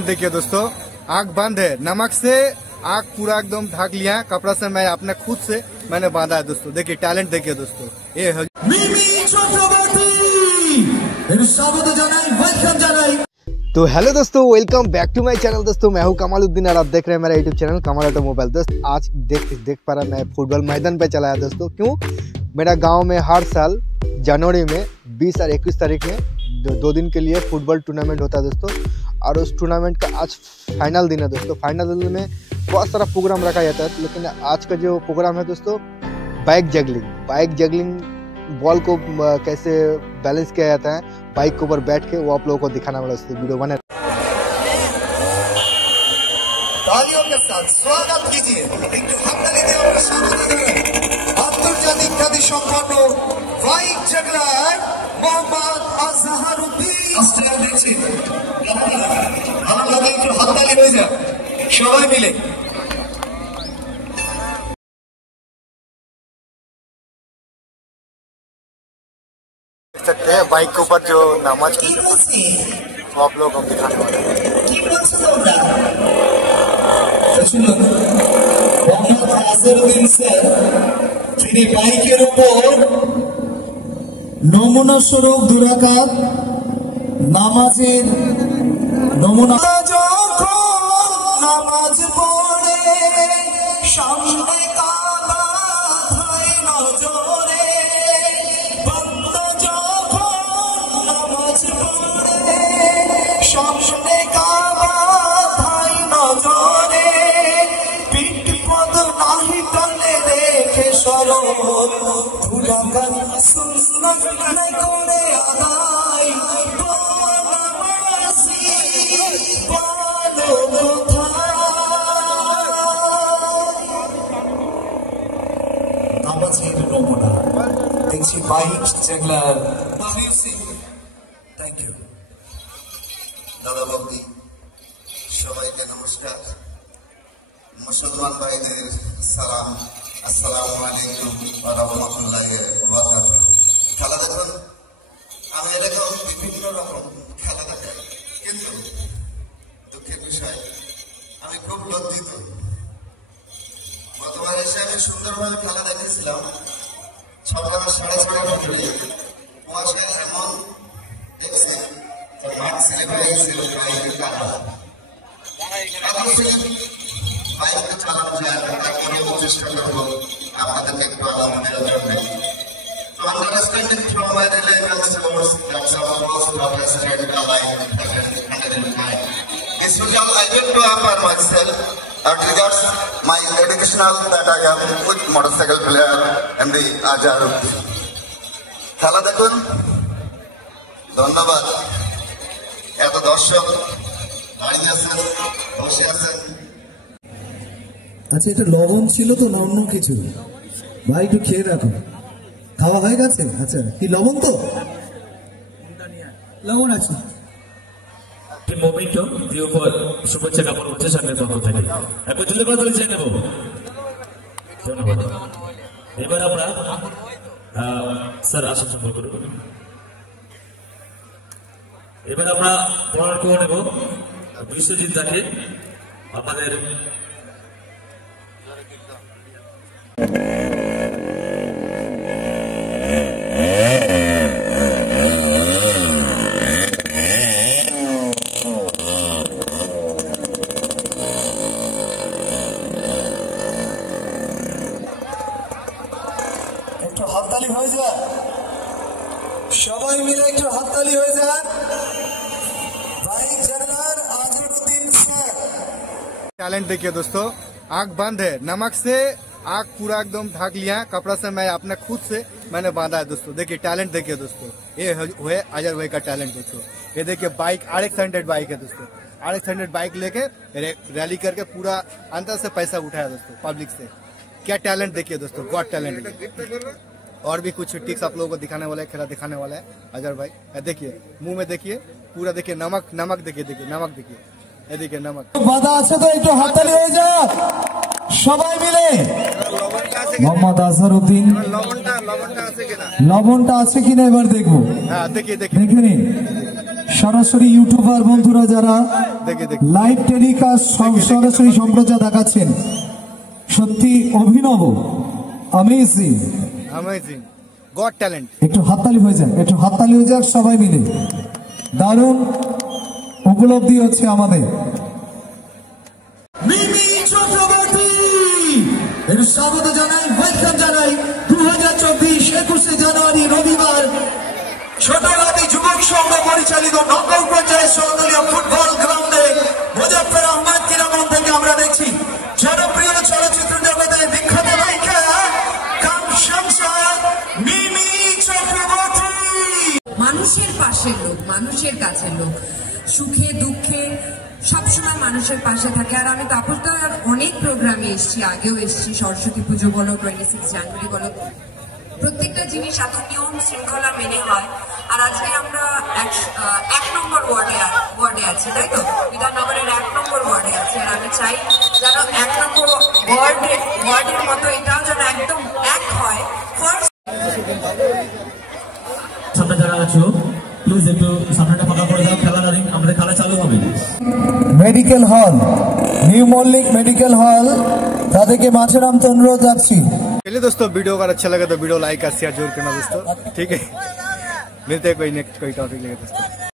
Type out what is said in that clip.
Talent देखिए दोस्तों, आंख बंद है, नमक से आंख पूरा एकदम ढक लिया है, कपड़ा से मैं अपने खुद से मैंने बांधा है दोस्तों। देखिए टैलेंट देखिए दोस्तों, ये तो हेलो दोस्तों, welcome back to my channel. दोस्तों मैं हूं कमालुद्दीन और आप देख रहे हैं मेरा यूट्यूब चैनल कमाल ऑटोमोबाइल। दोस्त आज देख पा रहा मैं फुटबॉल मैदान पे चला है दोस्तों। क्यों? मेरा गांव में हर साल जनवरी में 20 और 21 तारीख में दो दिन के लिए फुटबॉल टूर्नामेंट होता है दोस्तों। और उस टूर्नामेंट का आज फाइनल दिन है दोस्तों। फाइनल दिन में बहुत सारा प्रोग्राम रखा जाता है, लेकिन आज का जो प्रोग्राम है दोस्तों, बाइक जगलिंग बॉल को कैसे बैलेंस किया जाता है बाइक के ऊपर बैठ के, वो आप लोगों को दिखाना वाला वीडियो बने। तालियों के साथ स्वागत कीजिए, আন্তর্জাতিক খ্যাতি সম্পন্ন বাইক জগলার মোহাম্মদ আজহারউদ্দিন। আপনাদের একটু হাততালি হয়ে যাক সবাই মিলে। सकते हैं बाइक के ऊपर जो नमाज वो आप लोग हम दिखाने वाले हैं। তিনি বাইকের উপর নমুনা স্বরূপ দুরাকাত নামাজের নমুনা নামাজ পড়ে সামনে কাবা ধাই নজরে বান্দা যখন নামাজ পড়ে সামনে কাবা ধাই নজরে পিঠ পদ নাহি টানে দেখে সরল দুরাকাত সুন্নাত নাই করে আদায় দেখছি বাইক জগলার। থ্যাংক ইউ দাদা বাবদি, সবাইকে নমস্কার, মুসলমান ভাইদের সালাম, আসসালামু আলাইকুম ওয়া রাহমাতুল্লাহি ওয়া বারাকাতুহু। খেলা দেখুন, আমি এরকম বিভিন্ন রকম খেলা দেখাই, কিন্তু দুঃখের বিষয় আমি খুব লজ্জিত। গতবার এসে আমি সুন্দরভাবে খেলা দেখেছিলাম, সকাল 6:30 কুয়াশায় এমন দেখছি মাঠ ছেলে হয়ে গেছিল বাইকের কাটা। বাইকটা চালানো যায় না, তারপরেও চেষ্টা করবো আপনাদেরকে একটু আনন্দের জন্য। To understanding from my relevance towards that some of us to understand the life and life. This result I will to offer myself as regards my educational that I am with motorcycle player MD Azharuddin. খেলা দেখুন, ধন্যবাদ। এত দর্শক দাঁড়িয়ে আছেন, বসে আছেন। আচ্ছা, এটা লবণ ছিল তো না অন্য কিছু? ভাই একটু খেয়ে রাখো, খাওয়া হয়ে গেছে? আচ্ছা, কি লবণ? তো লবণ আছে। মোমেন্টো দিয়ে উপর শুভেচ্ছা জ্ঞাপন করছে সামনের পক্ষ থেকে। একবার জুড়ে কথা বলে চেয়ে নেব। ধন্যবাদ। এবার আমরা স্যার আসন সম্পর্ক করব। এবার আমরা বর্ণনা করে নেব বিশ্বজিৎ দাকে। আমাদের একটু হাততালি হয়ে যায়, সবাই মিলে একটু হাততালি হয়ে যায়। Bike juggler Azharuddin sir. Talent देखिए दोस्तों, आंख बंद है, नमक से आंख पूरा एकदम ढक लिया है, कपड़ा से मैं अपने खुद से मैंने बांधा है दोस्तों। देखिए टैलेंट देखिए दोस्तों, ये है अजहर भाई का टैलेंट दोस्तों। ये देखिए बाइक RX 100 बाइक है दोस्तों। RX 100 बाइक लेके रैली करके पूरा अंदर से पैसा उठाया दोस्तों पब्लिक से। क्या टैलेंट देखिए दोस्तों, गॉड टैलेंट। और भी कुछ टिक्स आप लोगों को दिखाने वाला है, खेला दिखाने वाला है अजहर भाई। देखिए मुंह में देखिए पूरा, देखिए नमक देखिए, नमक देखिए, ये देखिए नमक। বাধা আছে তো একটু হাততালি হয়ে যাক সবাই মিলে। মোহাম্মদ আজহারউদ্দিন, লবণটা আছে কিনা এবার দেখবো। হ্যাঁ দেখে নিন। সরাসরি ইউটিউবার বন্ধুরা যারা লাইভ টেলিকাস্ট সরাসরি সম্প্রচার দেখাচ্ছেন, সত্যি অভিনব, অ্যামেজিং, গড ট্যালেন্ট। একটু হাততালি হয়ে যাক, একটু হাততালি হয়ে যাক সবাই মিলে। দারুণ উপলব্ধি হচ্ছে আমাদের। মিমি চক্রবর্তী এর স্বাগত জানাই, ওয়েলকাম জানাই 2024 21শে জানুয়ারি রবিবার ছোটরাতি যুবক সংঘ পরিচালিত নকআউট পর্যায়ের সর্বদলীয় ফুটবল গ্রাউন্ডে মুজাফফর আহমদ কিরামন থেকে আমরা দেখছি জনপ্রিয় চলচ্চিত্র জগতের বিখ্যাত নায়িকা কাম শামসা মিমি চক্রবর্তী। মানুষের পাশের লোক, মানুষের কাছের লোক, সুখে দুঃখে সবসময় মানুষের পাশে থাকে। আর আমি তাপসদার অনেক প্রোগ্রামে এসেছি, আগেও এসেছি, সরস্বতী পুজো বলো, 26 জানুয়ারি বলো, প্রত্যেকটা জিনিস এত নিয়ম শৃঙ্খলা মেনে হয়। আর আজকে আমরা 1 নম্বর ওয়ার্ডে আছি, তাই তো? বিধাননগরের 1 নম্বর ওয়ার্ডে আছি। আর আমি চাই যেন 1 নম্বর ওয়ার্ডের মতো এটাও যেন একদম এক হয়। সামনে যারা আছো প্লিজ একটু সামনেটা ফাঁকা করে দাও, খেলা রানিং, আমাদের খেলা চালু হবে। Medical hall, new Mallick medical hall, তাদেরকে মাঠে নামতে অনুরোধ রাখছি। चलिए दोस्तों, वीडियो अगर अच्छा लगे तो वीडियो लाइक और शेयर जरूर करना दोस्तों, ठीक है। मिलते हैं कोई नेक्स्ट कोई टॉपिक लेके दोस्तों।